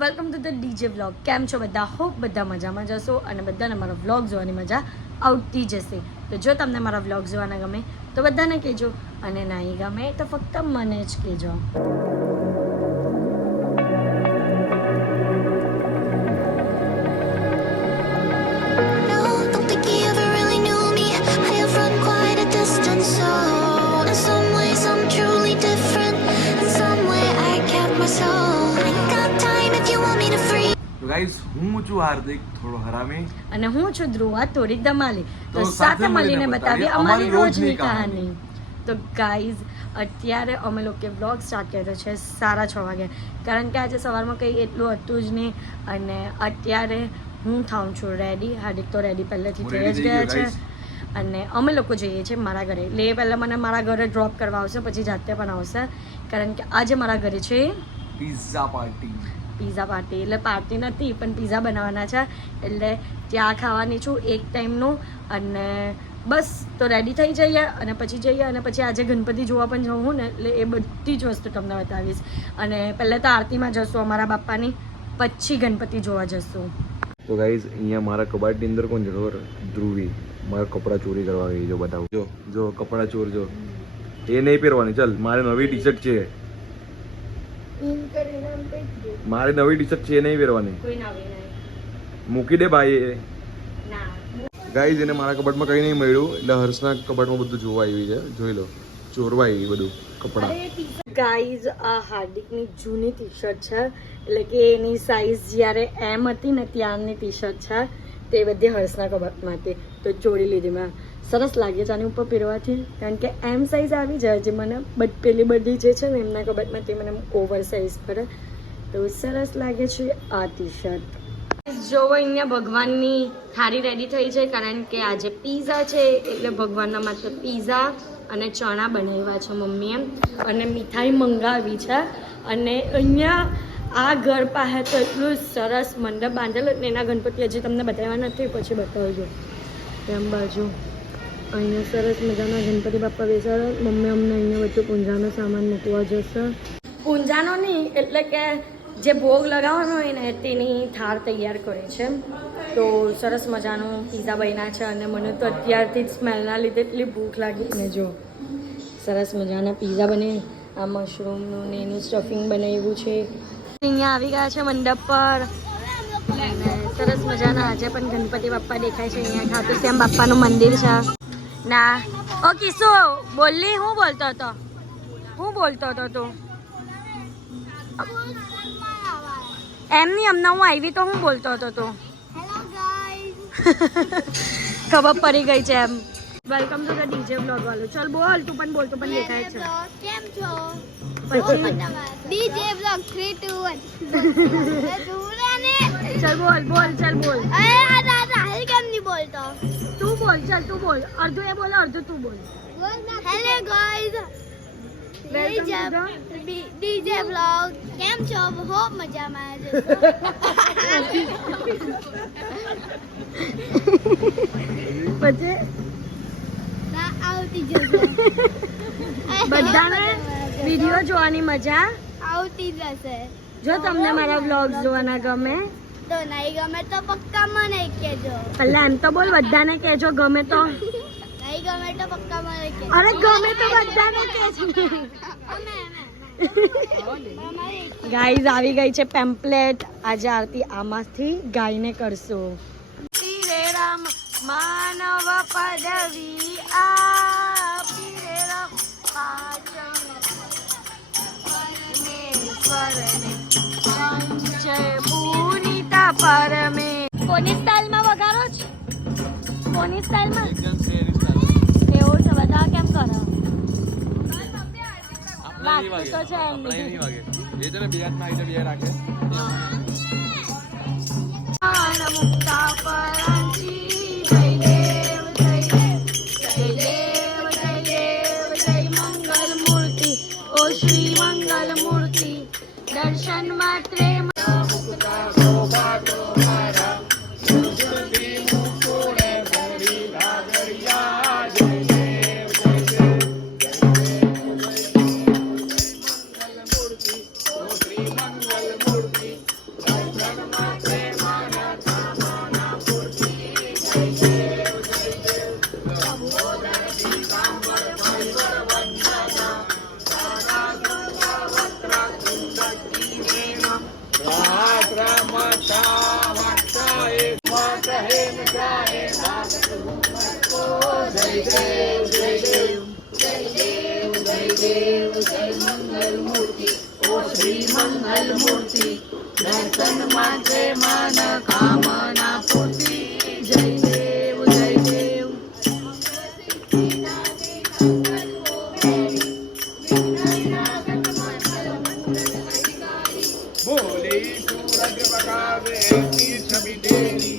Welcome to the DJ vlog. કેમ છો બધા? હોપ બધા મજામાં જશો અને બધાને મારો વ્લોગ જોવાની મજા આવતી જશે. તો જો તમને મારા વ્લોગ જોવાના ગમે તો બધાને કહેજો, અને નહીં ગમે તો ફક્ત મને જ કહેજો. ગાઈસ, હું છું હાર્દિક, થોડો હરામી, અને હું છું ધ્રુવા, થોડી ધમાલી. તો સાથે મળીને બતાવીએ અમારી રોજની કહાની. તો ગાઈઝ, અત્યારે અમે લોકો વ્લોગ સ્ટાર્ટ કર્યો છે 6:30 વાગે, કારણ કે આજે સવારમાં કંઈ એટલું હતું જ નહીં. અને અત્યારે હું થાઉં છું રેડી. હાર્દિક તો રેડી પહેલેથી થઈ જ ગયા છે. અને અમે લોકો જઈએ છીએ મારા ઘરે. એટલે એ પહેલાં મને મારા ઘરે ડ્રોપ કરવા આવશે, પછી જાતે પણ આવશે, કારણ કે આજે મારા ઘરે છે પિઝા પાર્ટી. એટલે પાર્ટી નથી પણ પિઝા બનાવવાના છે, એટલે ત્યાં ખાવાની છું એક ટાઈમનું. અને બસ તો રેડી થઈ જઈએ અને પછી જઈએ. અને પછી આજે ગણપતિ જોવા પણ જવું ને, એટલે એ બધી જ વસ્તુ તમને બતાવીશ. અને પહેલાં તો આરતીમાં જશું અમારા બાપાની, પછી ગણપતિ જોવા જશું. તો ગાઈઝ, અહીંયા મારા કબાટની અંદર કોણ છે ખબર? ધ્રુવી મારા કપડાં ચોરી કરવા ગઈ. જો બતાવું, જો કપડાં ચોર. જો એ નહીં પહેરવાની. ચાલ, મારે નવી ટી શર્ટ છે, મારી નવી ટી શર્ટ છે, એ નહીં પહેરવાની. મૂકી દે ભાઈ. ગાઈઝ, એને મારા કબાટમાં કંઈ નહીં મળ્યું, એટલે હર્ષના કબાટમાં બધું જોવા આવી છે. જોઈ લો, ચોરવા આવી બધું કપડાં. ગાઈઝ, આ હાર્દિકની જૂની ટી શર્ટ છે, એટલે કે એની સાઈઝ જ્યારે એમ હતી ને ત્યારની ટી શર્ટ છે, તે બધી હર્ષના કબાટમાં હતી, તો ચોરી લીધી મેં. સરસ લાગે છે આની ઉપર પહેરવાથી, કારણ કે એમ સાઈઝ આવી જાય જે મને પેલી બધી જે છે ને એમના કબાટમાં, તે મને ઓવર સાઈઝ પડે, તો સરસ લાગે છે આ ટી શર્ટ. જો અહીંયા ભગવાનની થાળી રેડી થઈ છે, કારણ કે આજે પીઝા છે, એટલે ભગવાનના માટે પીઝા અને ચણા બનાવ્યા છે મમ્મીએ, અને મીઠાઈ મંગાવી છે. અને અહીંયા આ ઘર પાસે તો એટલું સરસ મંડપ બાંધેલું, એના ગણપતિ હજી તમને બતાવ્યા નથી, પછી બતાવજો. એમ બાજુ અહીંયા સરસ મજાના ગણપતિ બાપ્પા બેસાડે. મમ્મી અમને અહીંયા બધું પૂંજાનો સામાન મૂકવા જશે. પૂંજાનો નહીં, એટલે કે જે ભોગ લગાવવાનો હોય ને તેની થાળ તૈયાર કરે છે. તો સરસ મજાનું પીઝા બન્યા છે, અને મને તો અત્યારથી જ સ્મેલના લીધે એટલી ભૂખ લાગી. અને જો સરસ મજાના પીઝા બને, આ મશરૂમનું ને એનું સ્ટફિંગ બનાવ્યું છે. અહીંયા આવી ગયા છે મંડપ પર, અને સરસ મજાના આજે પણ ગણપતિ બાપ્પા દેખાય છે. અહીંયા ખાટુ શ્યામ બાપ્પાનું મંદિર છે. ના ઓ કિશો, બોલલી હું બોલતો હતો તું? એમની હમણાં હું આવી તો હું બોલતો હતો તું? ખબર પડી ગઈ છે એમ. Welcome to the DJ vlog વાળું. ચલ બોલ, તું પણ બોલ, તું પણ દેખાય છે. કેમ છો? પછી ડીજે વ્લોગ 3 2 1. ચલ બોલ. અરે રાહુલ કેમ નહીં બોલતો? તું બોલ, તું બોલ. અડધું એ બોલે, અડધું તું બોલ. હેલો ગાઈઝ, ડીજે વ્લોગ કેમ છો? બહુ મજામાં છે. પછી ના આવતી જશે. બધાને વિડીયો જોવાની મજા આવતી જશે. જો તમને મારા વ્લોગ જોવાના ગમે તો નહીં ગમે તો પક્કા મને કહેજો. પહેલા એમ તો બોલ, બધાને કહેજો ગમે તો. નહીં ગમે તો પક્કા મને કહેજો. અરે ગમે તો બધાને કહેજો. ગાઈઝ, આવી ગઈ છે પેમ્પલેટ. આજે આરતી આમાંથી ગાઈને કરશું. શ્રી રામ માનવ પદવી આપી રે રામ પુનિતા પરમે. કોની સ્ટાઇલમાં વગાડો છો? કોની સ્ટાઇલમાં? એવું છે, બધા કેમ કરો? વાગતું તો છે એમની. મુક્તા પરાંચી, જય દેવ જય મંગલ મૂર્તિ, ઓ શ્રી મંગલ મૂર્તિ, દર્શન માત્રે શ્રી મંગલ મૂર્તિ દર્શન માટે મન કામના પૂર્તિ જય દેવ જય દેવ બોલે સૂરજ પ્રકાશે એની છબી તેરી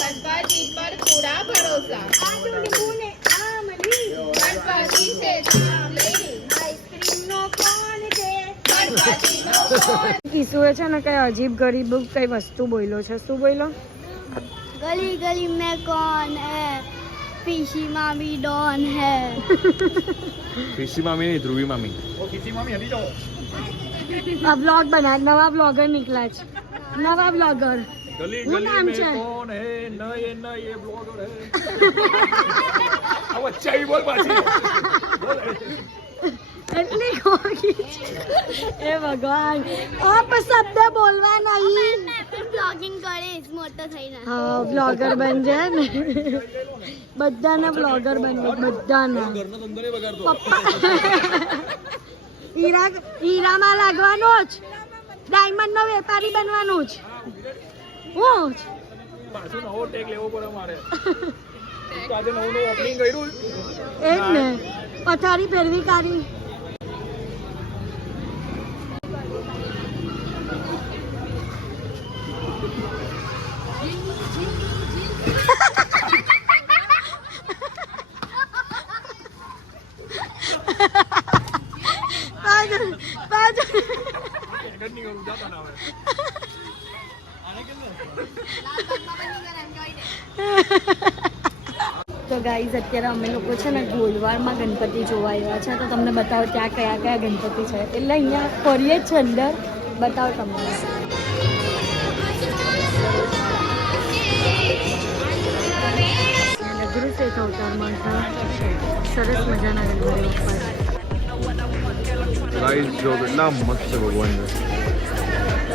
गणपति पर पूरा भरोसा गणपति से आइसक्रीम नो कोण છે ગણપતિ નો કોણ કિશુએ છે ને કઈ અજીબ ગરીબ કઈ વસ્તુ બોલ્યો છે શું બોલ્યો गली गली में कौन है पीसी मामी डॉन है ખીસી મામી નહીં ધ્રુવી મામી આ બ્લોગ બના નવા બ્લોગર નીકળ્યા છે નવા બ્લોગર ગલી શું નામ છે કોણ હે ન એ બ્લોગર હે આ વચ્ચે બોલ પાછી એટલી ખોખી એ ભગવાન આપ શબ્દ બોલવા નહીં બ્લોગિંગ કરીશ મોટો થઈને હા બ્લોગર બન જાય ને બધાના બ્લોગર બનવું બધાના પપ્પા હીરામાં લાગવાનો જ ડાયમંડ નો વેપારી બનવાનો જ હું જ પાછું નવો ટેગ લેવો પડે મારે આજે નવું ઓપનિંગ કર્યું એ જ ને પથારી ફેરવી કાઢી તો ગાઈઝ અત્યારે અમે લોકો છે ને ગોલવાડમાં ગણપતિ જોવા આવ્યા છે તો તમને બતાવો ત્યાં કયા કયા ગણપતિ છે એટલે અહીંયા ફરીએ જ છે અંદર બતાવો તમને નગરી છે અવતારમાં સરસ મજાના ગણપતિ બાપ્પા ગાઈસ જો કેટલા મસ્ત છે ભગવાન છે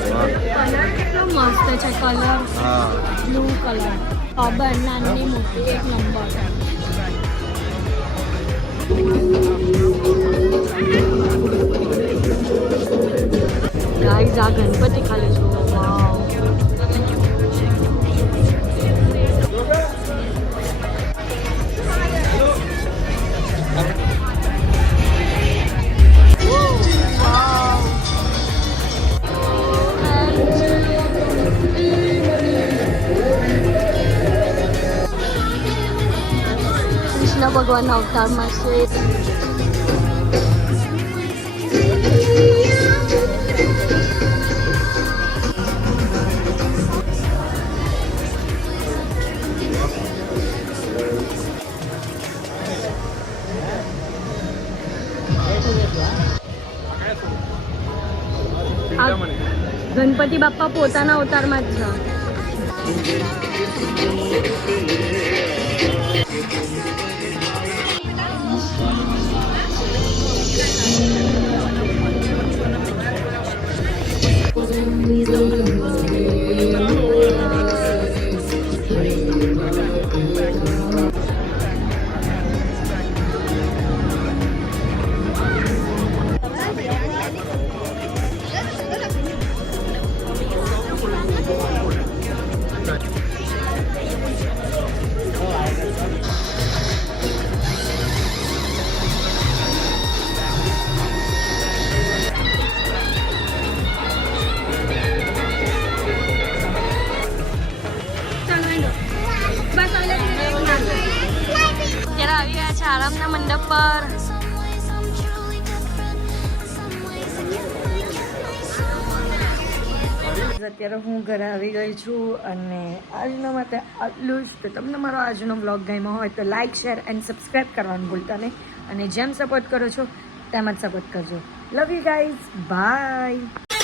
વાહ કલર કેટલો મસ્ત છે કલર હા બ્લુ કલર ખબર નાની મોટી એક નંબર ગાઈઝ આ ગણપતિ ખાલી જુઓ વાવ કૃષ્ણ ભગવાનના અવતારમાં છે આ ગણપતિ બાપ્પા પોતાના અવતારમાં જ છે આરામના મંડપ પર અત્યારે હું ઘરે આવી ગઈ છું અને આજના માટે આટલું જ તો તમને મારો આજનો બ્લોગ ગમ્યો હોય તો લાઇક શેર એન્ડ સબસ્ક્રાઈબ કરવાનું ભૂલતા નહીં અને જેમ સપોર્ટ કરો છો તેમ જ સપોર્ટ કરજો લવ યુ ગાઈઝ બાય.